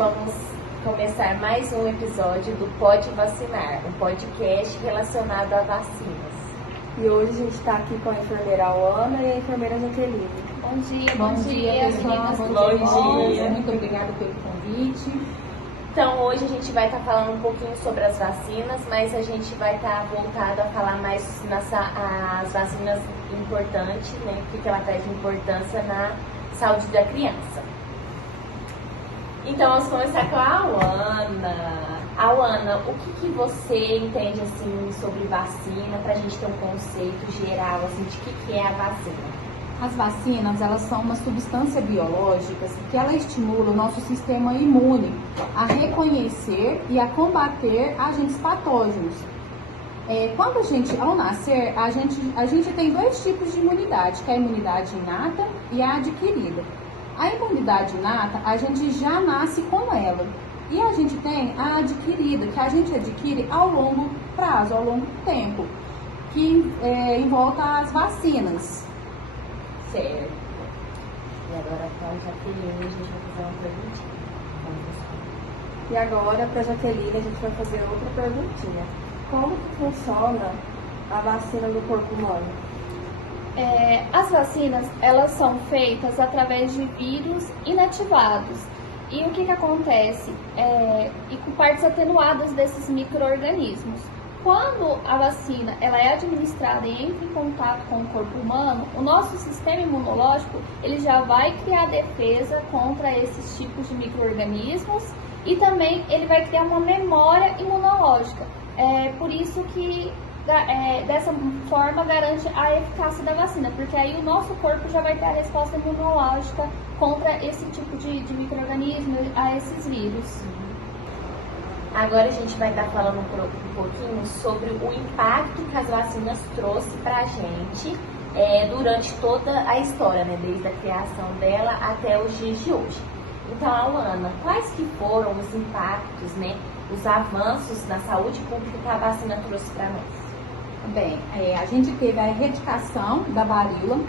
vamos começar mais um episódio do Pode Vacinar, um podcast relacionado a vacinas. E hoje a gente está aqui com a enfermeira Ana e a enfermeira Jaqueline. Bom dia, pessoal. Bom dia. Muito obrigada pelo convite. Então, hoje a gente vai estar falando um pouquinho sobre as vacinas, mas a gente vai estar voltado a falar mais as vacinas importantes, né? O que ela traz de importância na saúde da criança. Então, vamos começar com a Ana. Ana, o que você entende assim sobre vacina, para a gente ter um conceito geral assim, de que é a vacina? As vacinas, elas são uma substância biológica que ela estimula o nosso sistema imune a reconhecer e a combater agentes patógenos. Quando a gente, ao nascer, a gente tem dois tipos de imunidade, que é a imunidade inata e a adquirida. A imunidade inata, a gente já nasce com ela. E a gente tem a adquirida, que a gente adquire ao longo prazo, ao longo tempo, que envolta as vacinas. Certo. E agora para a Jaqueline a gente vai fazer uma perguntinha. E agora para a Jaqueline a gente vai fazer outra perguntinha. Como que funciona a vacina do corpo humano? As vacinas, elas são feitas através de vírus inativados. E o que acontece? E com partes atenuadas desses micro-organismos. Quando a vacina ela é administrada e entra em contato com o corpo humano, o nosso sistema imunológico ele já vai criar defesa contra esses tipos de micro-organismos e também ele vai criar uma memória imunológica. Por isso que dessa forma garante a eficácia da vacina, porque aí o nosso corpo já vai ter a resposta imunológica contra esse tipo de micro-organismo, a esses vírus. Agora a gente vai estar falando um pouquinho sobre o impacto que as vacinas trouxe para a gente durante toda a história, né? Desde a criação dela até os dias de hoje. Então, Ana, quais que foram os impactos, né? Os avanços na saúde pública que a vacina trouxe para nós? Bem, a gente teve a erradicação da varíola,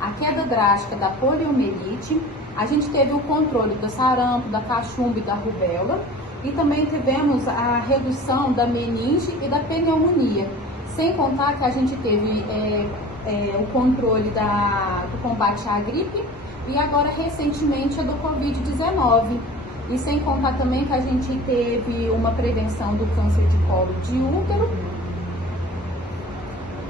a queda drástica da poliomielite, a gente teve o controle do sarampo, da cachumba e da rubéola, e também tivemos a redução da meninge e da pneumonia, sem contar que a gente teve o controle do combate à gripe e agora recentemente a do Covid-19. E sem contar também que a gente teve uma prevenção do câncer de colo de útero.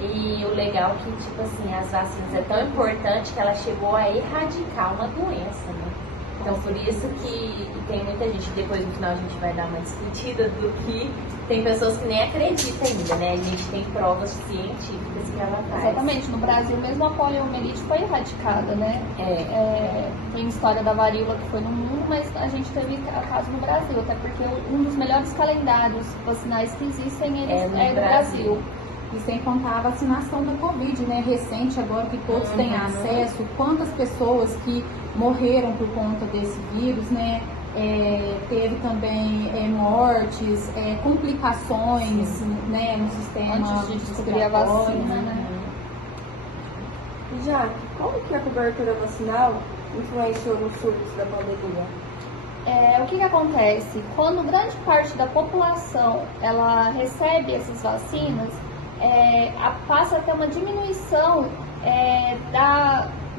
E o legal é que, tipo assim, as vacinas é tão importante que ela chegou a erradicar uma doença, né? Então, por isso que tem muita gente, depois no final a gente vai dar uma discutida do que tem pessoas que nem acreditam ainda, né? A gente tem provas científicas que ela faz. Exatamente, no Brasil mesmo a poliomielite foi erradicada, né? Tem história da varíola que foi no mundo, mas a gente teve caso no Brasil, até porque um dos melhores calendários vacinais que existem é do Brasil. E sem contar a vacinação da Covid, né? Recente agora que todos têm acesso, quantas pessoas que morreram por conta desse vírus, né? Teve também mortes, complicações, né? No sistema antes de descobrir a vacina, né? Jaque, como que a cobertura vacinal influenciou no surto da pandemia? O que acontece? Quando grande parte da população ela recebe essas vacinas, passa a ter uma diminuição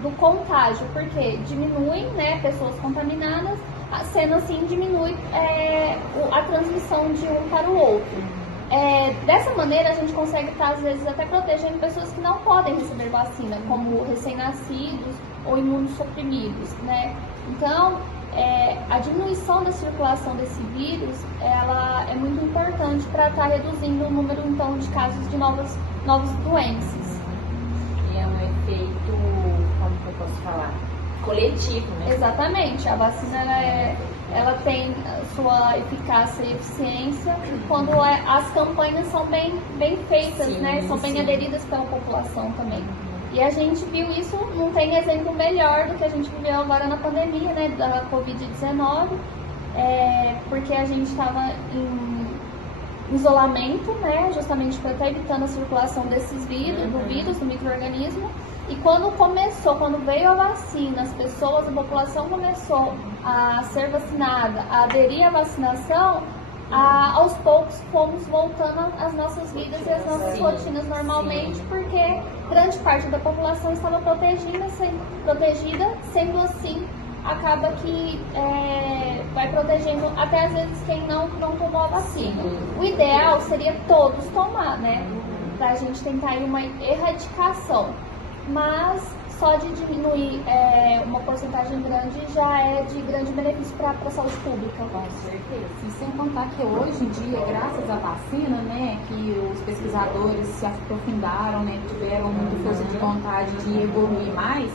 do contágio, porque diminui, né, pessoas contaminadas, sendo assim diminui a transmissão de um para o outro. Dessa maneira a gente consegue estar às vezes até protegendo pessoas que não podem receber vacina, como recém-nascidos ou imunossuprimidos, né? Então a diminuição da circulação desse vírus, ela é muito importante para estar reduzindo o número então de casos de novas doenças. E é um efeito, como que eu posso falar, coletivo, né? Exatamente, a vacina ela tem sua eficácia e eficiência quando as campanhas são bem feitas, sim, né? São bem aderidas pela população também. E a gente viu isso, não tem exemplo melhor do que a gente viveu agora na pandemia, né, da Covid-19, porque a gente estava isolamento, né, justamente para estar evitando a circulação desses vírus, do micro-organismo. E quando veio a vacina, as pessoas, a população começou a ser vacinada, a aderir à vacinação, aos poucos fomos voltando às nossas vidas e às nossas rotinas normalmente, porque grande parte da população estava protegida, sendo assim, acaba que vai protegendo até às vezes quem não tomou a vacina. O ideal seria todos tomar, né? Pra gente tentar aí uma erradicação. Mas só de diminuir uma porcentagem grande já é de grande benefício para a saúde pública. Com certeza. E sem contar que hoje em dia, graças à vacina, né, que os pesquisadores se aprofundaram, né, tiveram muita força de vontade de evoluir mais,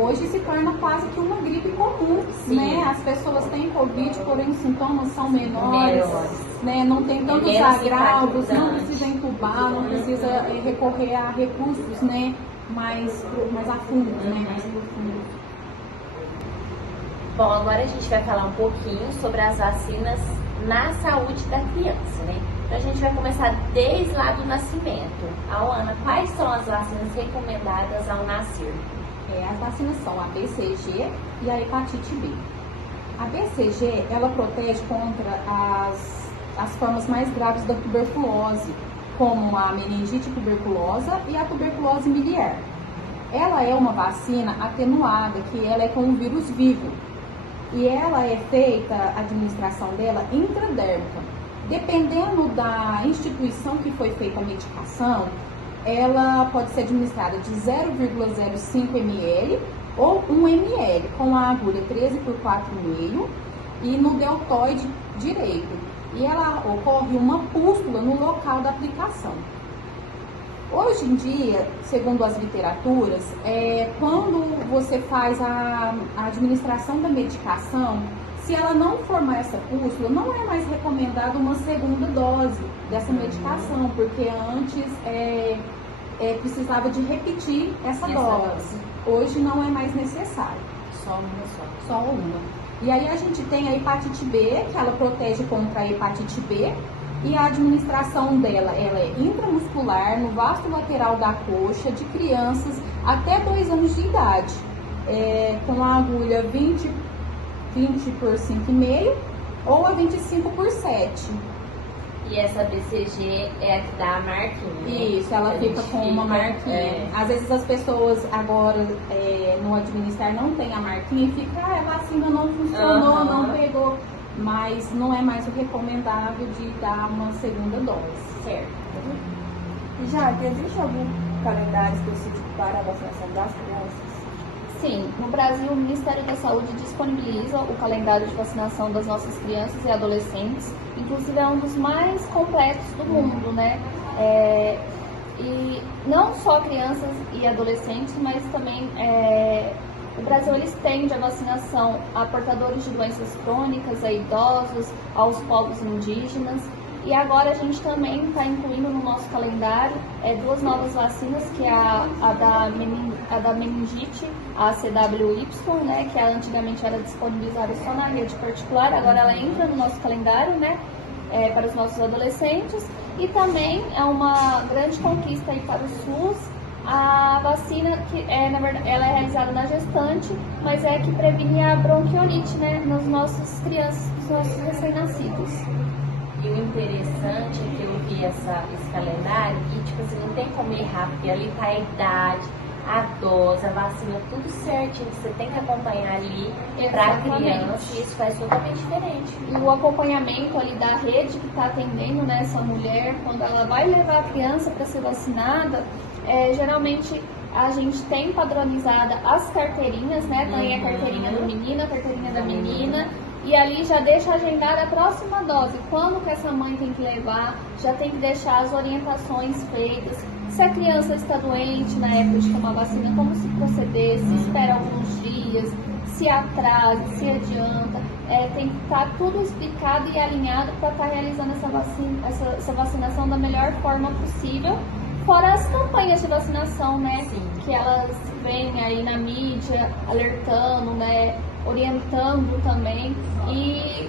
hoje se torna quase que uma gripe comum, né? As pessoas têm Covid, porém os sintomas são menores. Né? Não tem tantos agravos, não precisa entubar, não precisa recorrer a recursos, né, mais a fundo, né, mais profundo. Bom, agora a gente vai falar um pouquinho sobre as vacinas na saúde da criança, né? Então a gente vai começar desde lá do nascimento. Ana, quais são as vacinas recomendadas ao nascer? As vacinas são a BCG e a hepatite B. A BCG, ela protege contra as formas mais graves da tuberculose, como a meningite tuberculosa e a tuberculose miliar. Ela é uma vacina atenuada, que ela é com um vírus vivo. E ela é feita, a administração dela, intradérmica. Dependendo da instituição que foi feita a medicação, ela pode ser administrada de 0,05 ml ou 1 ml, com a agulha 13 por 4,5 e no deltoide direito. E ela ocorre uma pústula no local da aplicação. Hoje em dia, segundo as literaturas, quando você faz a administração da medicação, se ela não formar essa pústula, não é mais recomendada uma segunda dose dessa medicação, porque antes precisava de repetir essa dose. Hoje não é mais necessário. Só uma. E aí a gente tem a hepatite B, que ela protege contra a hepatite B, e a administração dela, ela é intramuscular, no vasto lateral da coxa, de crianças até 2 anos de idade, com a agulha 20 por 5,5 ou a 25 por 7. E essa BCG é a que dá a marquinha. Isso, ela fica com uma marquinha. Às vezes as pessoas agora no administrar não tem a marquinha e fica, a vacina não funcionou, não pegou. Mas não é mais o recomendável de dar uma segunda dose. Certo. Já existe algum calendário específico para a vacinação das crianças? Sim, no Brasil o Ministério da Saúde disponibiliza o calendário de vacinação das nossas crianças e adolescentes, inclusive é um dos mais completos do mundo, né? E não só crianças e adolescentes, mas também o Brasil ele estende a vacinação a portadores de doenças crônicas, a idosos, aos povos indígenas. E agora a gente também está incluindo no nosso calendário 2 novas vacinas, que é a da meningite, a CWY, né, que antigamente era disponibilizada só na rede particular, agora ela entra no nosso calendário, né, para os nossos adolescentes. E também é uma grande conquista aí para o SUS, a vacina que na verdade, ela é realizada na gestante, mas que previne a bronquiolite, né, nas nossas crianças, nos nossos recém-nascidos. E o interessante é que eu vi esse calendário e, tipo assim, não tem como errar, porque ali tá a idade, a dose, a vacina, tudo certinho, que você tem que acompanhar ali para a criança, e isso faz totalmente diferente. E o acompanhamento ali da rede que está atendendo, né, essa mulher, quando ela vai levar a criança para ser vacinada, geralmente a gente tem padronizada as carteirinhas, né, tem a carteirinha do menino, a carteirinha da menina, e ali já deixa agendada a próxima dose, quando que essa mãe tem que levar, já tem que deixar as orientações feitas, se a criança está doente na época de tomar vacina, como se proceder, se espera alguns dias, se atrasa, se adianta, tem que estar tudo explicado e alinhado para estar realizando essa vacinação da melhor forma possível, fora as campanhas de vacinação, né, que elas vêm aí na mídia, alertando, né, orientando também e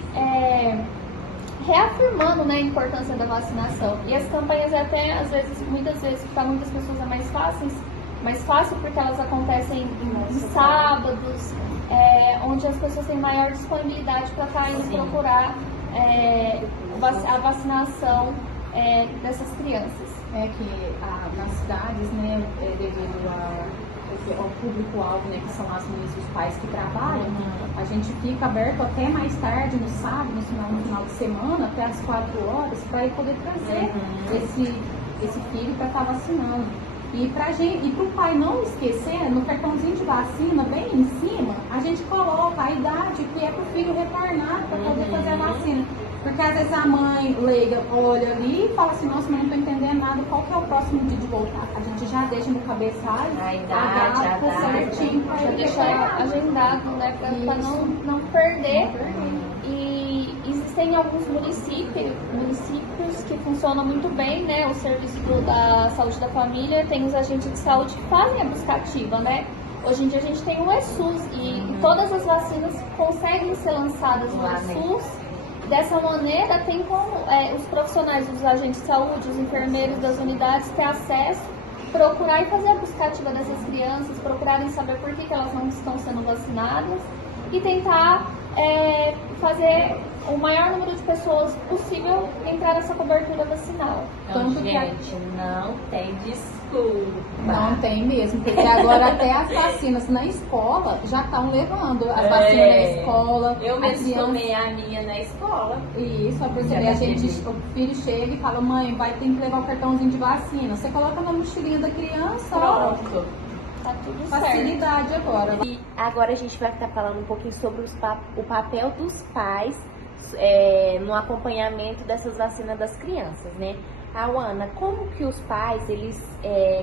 reafirmando, né, a importância da vacinação. E as campanhas até, às vezes, muitas vezes, para muitas pessoas é mais fácil porque elas acontecem em sábados, onde as pessoas têm maior disponibilidade para estar indo procurar a vacinação dessas crianças. É que nas cidades, né, devido ao público-alvo, né, que são as mães e os pais que trabalham, a gente fica aberto até mais tarde, no sábado, no final de semana, até as 4 horas, para poder trazer esse filho para estar vacinando. E para o pai não esquecer, no cartãozinho de vacina, bem em cima, a gente coloca a idade que é para o filho retornar para poder fazer a vacina. Porque às vezes a mãe leiga olha ali e fala assim, nossa, mas não estou entendendo nada, qual que é o próximo dia de voltar? A gente já deixa no cabeçalho a data certinho para Já ele deixar agendado, né, para não perder. E existem alguns municípios que funcionam muito bem, né? O serviço da saúde da família, tem os agentes de saúde que fazem a busca ativa, né? Hoje em dia a gente tem o ESUS e todas as vacinas conseguem ser lançadas no ESUS. Dessa maneira, tem como os profissionais, os agentes de saúde, os enfermeiros das unidades ter acesso, procurar e fazer a busca ativa dessas crianças, procurarem saber por que elas não estão sendo vacinadas e tentar fazer o maior número de pessoas possível entrar nessa cobertura vacinal. Então, gente, não tem desculpa. Não tem mesmo, porque agora até as vacinas na escola já estão levando as vacinas na escola. Eu mesmo tomei a minha na escola. Isso, porque o filho chega e fala, mãe, ter que levar o cartãozinho de vacina. Você coloca na mochilinha da criança, pronto. Tá tudo Facilidade certo. agora. E agora a gente vai estar falando um pouquinho sobre o papel dos pais no acompanhamento dessas vacinas das crianças, né? Ana, como que os pais, eles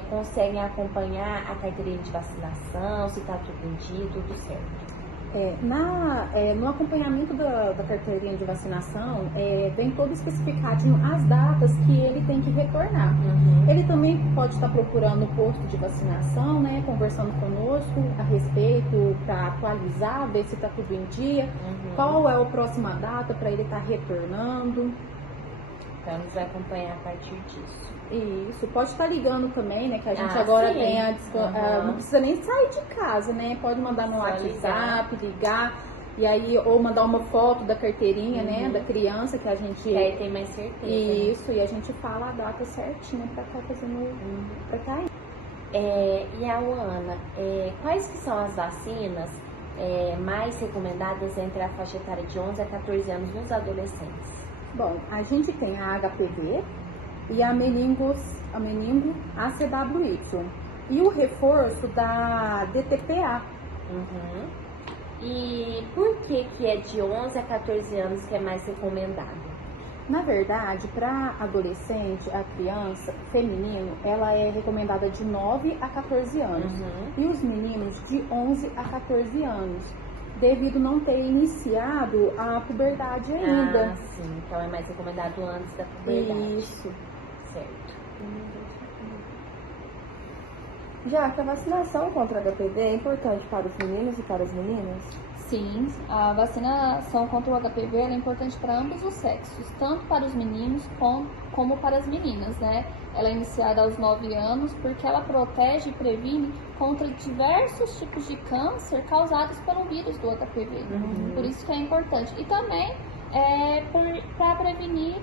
conseguem acompanhar a carteirinha de vacinação, se tá tudo em dia, tudo certo? No acompanhamento da carteirinha de vacinação, vem todo especificadinho as datas que ele tem que retornar. Ele também pode estar procurando o posto de vacinação, né, conversando conosco a respeito para atualizar, ver se está tudo em dia, qual é a próxima data para ele estar retornando. Então, eles vão acompanhar a partir disso. Isso, pode estar ligando também, né? Que a gente agora tem não precisa nem sair de casa, né? Pode mandar no WhatsApp, ligar, e aí, ou mandar uma foto da carteirinha, né? Da criança que a gente. E aí tem mais certeza. Isso, né? E a gente fala a data certinha pra estar fazendo. Pra estar aí. E a Ana, quais que são as vacinas mais recomendadas entre a faixa etária de 11 a 14 anos nos adolescentes? Bom, a gente tem a HPV e a meningo ACWY e o reforço da DTPA. E por que é de 11 a 14 anos que é mais recomendado? Na verdade, para adolescente, a criança feminino, ela é recomendada de 9 a 14 anos e os meninos de 11 a 14 anos, devido não ter iniciado a puberdade ainda. Ah, sim. Então é mais recomendado antes da puberdade. Isso. Certo. Já que a vacinação contra HPV é importante para os meninos e para as meninas? Sim, a vacinação contra o HPV é importante para ambos os sexos, tanto para os meninos como para as meninas, né? Ela é iniciada aos 9 anos porque ela protege e previne contra diversos tipos de câncer causados pelo vírus do HPV. Por isso que é importante. E também para prevenir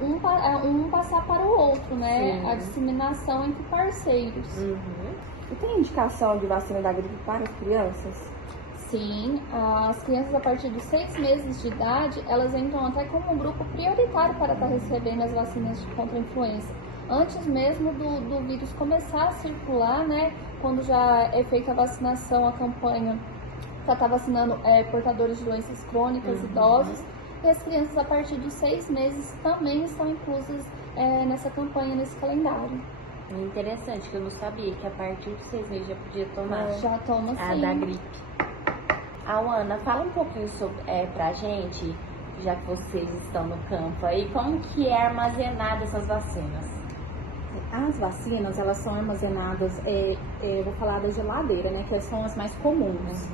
um passar para o outro, né? Sim. A disseminação entre parceiros. E tem indicação de vacina da gripe para as crianças? Sim, as crianças a partir dos 6 meses de idade, elas entram até como um grupo prioritário para estar recebendo as vacinas contra a influenza. Antes mesmo do vírus começar a circular, né? Quando já é feita a vacinação, a campanha para estar vacinando portadores de doenças crônicas, idosos. E as crianças a partir dos 6 meses também estão inclusas nessa campanha, nesse calendário. Interessante, que eu não sabia que a partir dos 6 meses já podia tomar Já toma a sim. da gripe. Ana, fala um pouquinho pra gente, já que vocês estão no campo aí, como que é armazenada essas vacinas? As vacinas, elas são armazenadas, eu vou falar da geladeira, né, que são as mais comuns.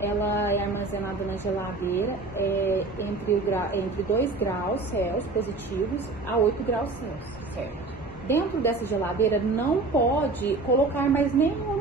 Ela é armazenada na geladeira entre 2 graus Celsius positivos a 8 graus Celsius, certo? Dentro dessa geladeira não pode colocar mais nenhum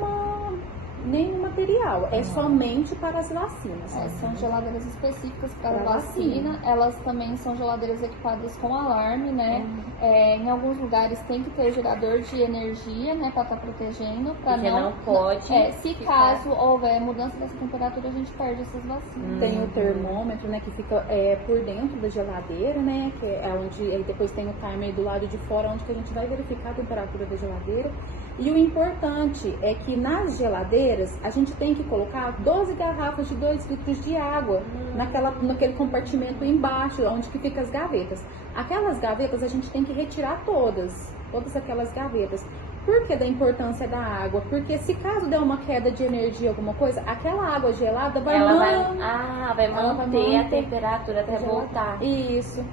material, é somente para as vacinas. São geladeiras específicas para Pra vacina. Elas também são geladeiras equipadas com alarme, né? Em alguns lugares tem que ter gerador de energia, né, para estar protegendo, para não pode se caso houver mudança dessa temperatura, a gente perde essas vacinas. Tem o termômetro, né, que fica por dentro da geladeira, né, que é onde aí depois tem o timer do lado de fora, onde que a gente vai verificar a temperatura da geladeira. E o importante é que nas geladeiras a gente tem que colocar 12 garrafas de 2 litros de água naquele compartimento embaixo, onde que ficam as gavetas. Aquelas gavetas a gente tem que retirar todas aquelas gavetas. Por que da importância da água? Porque se caso der uma queda de energia, alguma coisa, aquela água gelada vai manter a temperatura até voltar. Isso.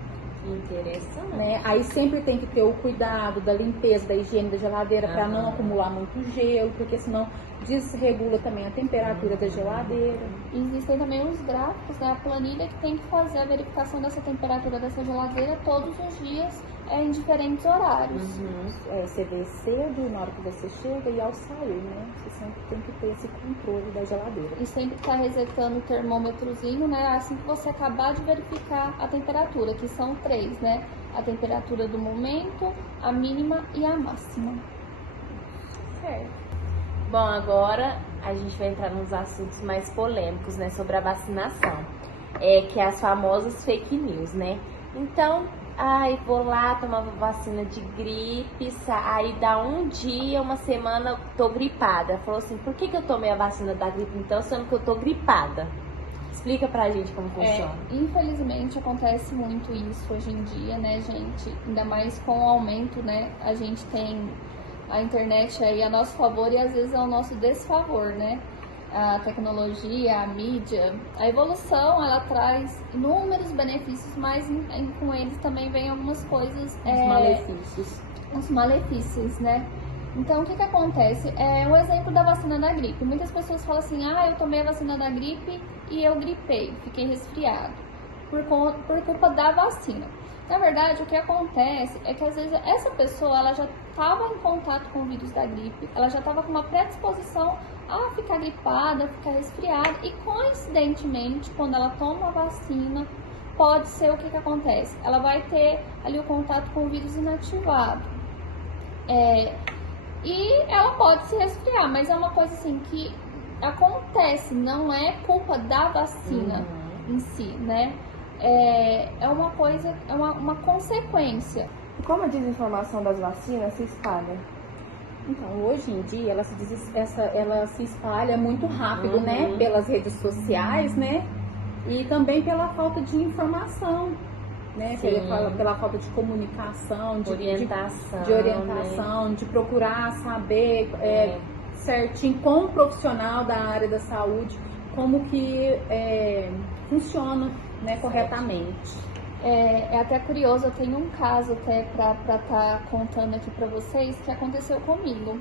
Interessante. Né? Aí sempre tem que ter o cuidado da limpeza, da higiene da geladeira para não acumular muito gelo, porque senão desregula também a temperatura da geladeira. E existem também os gráficos, né? A planilha que tem que fazer a verificação dessa temperatura dessa geladeira todos os dias em diferentes horários. Você vê cedo, na hora que você chega, e ao sair, né? Você sempre tem que ter esse controle da geladeira. E sempre está resetando o termômetrozinho, né? Assim que você acabar de verificar a temperatura, que são 3, né? A temperatura do momento, a mínima e a máxima. Certo. Bom, agora a gente vai entrar nos assuntos mais polêmicos, né? Sobre a vacinação. Que é as famosas fake news, né? Então, vou lá tomar vacina de gripe, aí dá um dia, uma semana, tô gripada. Falou assim, por que eu tomei a vacina da gripe então, sendo que eu tô gripada? Explica pra gente como funciona. Infelizmente acontece muito isso hoje em dia, né, gente? Ainda mais com o aumento, né? A gente tem a internet aí a nosso favor e às vezes ao nosso desfavor, né? A tecnologia, a mídia, a evolução, ela traz inúmeros benefícios, mas com eles também vem algumas coisas... Os malefícios, né? Então, o que acontece? Um exemplo da vacina da gripe. Muitas pessoas falam assim, eu tomei a vacina da gripe e eu gripei, fiquei resfriado, por culpa da vacina. Na verdade, o que acontece é que às vezes essa pessoa ela já estava em contato com o vírus da gripe, ela já estava com uma predisposição a ficar gripada, ficar resfriada, e coincidentemente, quando ela toma a vacina, pode ser o que acontece? Ela vai ter ali o contato com o vírus inativado. E ela pode se resfriar, mas é uma coisa assim que acontece, não é culpa da vacina em si, né? É uma coisa, é uma consequência. E como a desinformação das vacinas se espalha? Então, hoje em dia, ela se espalha muito rápido, né? Pelas redes sociais, né? E também pela falta de informação, né? Pela falta de comunicação, de orientação, de procurar saber certinho com um profissional da área da saúde como que funciona, né, corretamente. É até curioso, eu tenho um caso até para estar contando aqui para vocês que aconteceu comigo.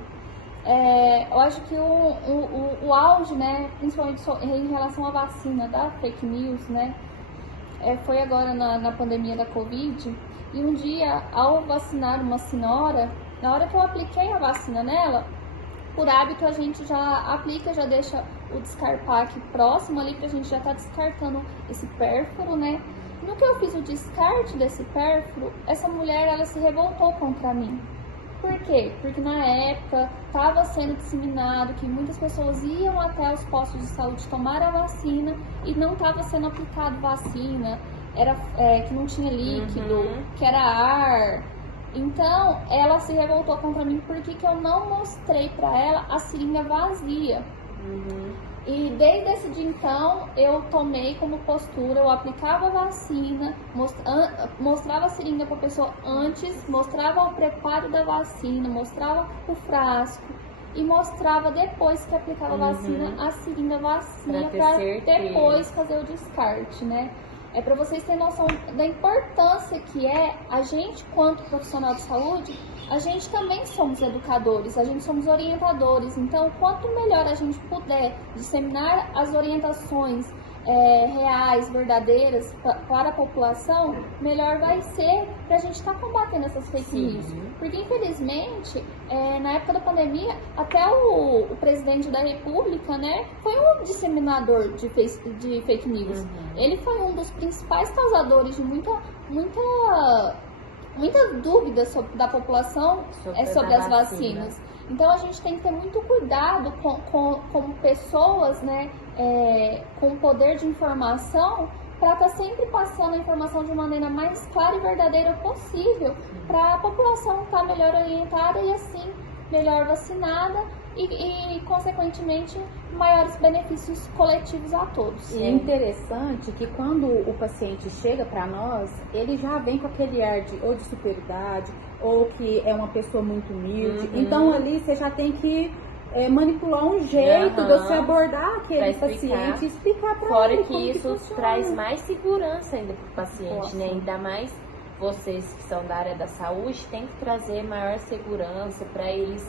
Eu acho que o auge, né, principalmente em relação à vacina da fake news, né, foi agora na pandemia da Covid. E um dia, ao vacinar uma senhora, na hora que eu apliquei a vacina nela, por hábito a gente já aplica, já deixa o descarpaque próximo ali, pra gente já tá descartando esse pérfuro, né? No que eu fiz o descarte desse pérfuro, essa mulher, ela se revoltou contra mim. Por quê? Porque na época estava sendo disseminado que muitas pessoas iam até os postos de saúde tomar a vacina e não estava sendo aplicado vacina, que não tinha líquido, que era ar. Então, ela se revoltou contra mim porque eu não mostrei para ela a seringa vazia. E desde esse dia então, eu tomei como postura, eu aplicava a vacina, mostrava a seringa para a pessoa antes, mostrava o preparo da vacina, mostrava o frasco e mostrava depois que aplicava a vacina, a seringa vazia para depois fazer o descarte, né? É para vocês terem noção da importância que é a gente, quanto profissional de saúde, a gente também somos educadores, a gente somos orientadores. Então, quanto melhor a gente puder disseminar as orientações reais, verdadeiras para a população, melhor vai ser para a gente estar combatendo essas fake news. Porque, infelizmente, na época da pandemia, até o presidente da República, né, foi um disseminador de fake news. Ele foi um dos principais causadores de muitas dúvidas da população sobre as vacinas. Então a gente tem que ter muito cuidado com pessoas, né, com poder de informação, para estar sempre passando a informação de maneira mais clara e verdadeira possível, para a população estar melhor orientada e assim melhor vacinada e consequentemente maiores benefícios coletivos a todos. E é interessante que quando o paciente chega para nós, ele já vem com aquele ar ou de superioridade, ou que é uma pessoa muito humilde. Então ali você já tem que manipular um jeito de você abordar aquele paciente e explicar para ele. Fora que isso traz mais segurança ainda para o paciente, né? Ainda mais vocês que são da área da saúde, tem que trazer maior segurança para eles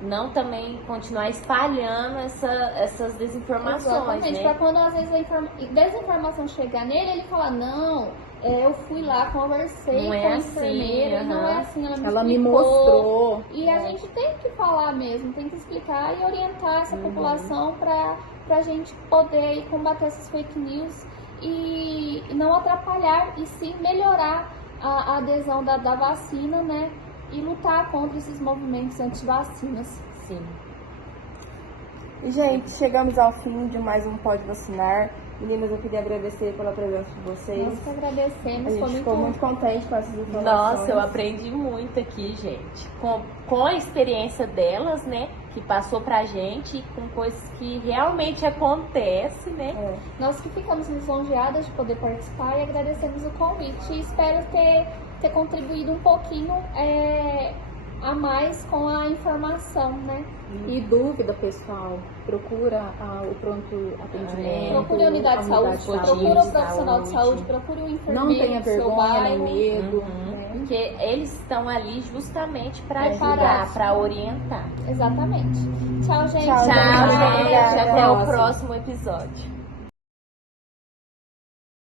não também continuar espalhando essas desinformações. Exatamente, né? para quando às vezes a desinformação chegar nele, ele fala, não, eu fui lá, conversei com a enfermeira, não é assim, ela me explicou. Mostrou. E a gente tem que falar mesmo, tem que explicar e orientar essa população para a gente poder combater essas fake news e não atrapalhar, e sim melhorar a adesão da vacina, né? E lutar contra esses movimentos anti-vacinas. Sim. E, gente, chegamos ao fim de mais um Pode Vacinar. Meninas, eu queria agradecer pela presença de vocês. Nós que agradecemos. A gente ficou muito contente com essas informações. Nossa, eu aprendi muito aqui, gente. Com a experiência delas, né? Que passou pra gente, com coisas que realmente acontecem, né? Nós que ficamos lisonjeadas de poder participar e agradecemos o convite. E espero ter contribuído um pouquinho a mais com a informação, né? E dúvida, pessoal, procura o pronto atendimento. Procure a unidade de saúde, procure o profissional de saúde, procure o enfermeiro. Não tenha vergonha nem medo. Porque eles estão ali justamente para ajudar, para orientar. Exatamente. Tchau, gente. Tchau, Tchau, gente. Obrigada. Até o próximo episódio.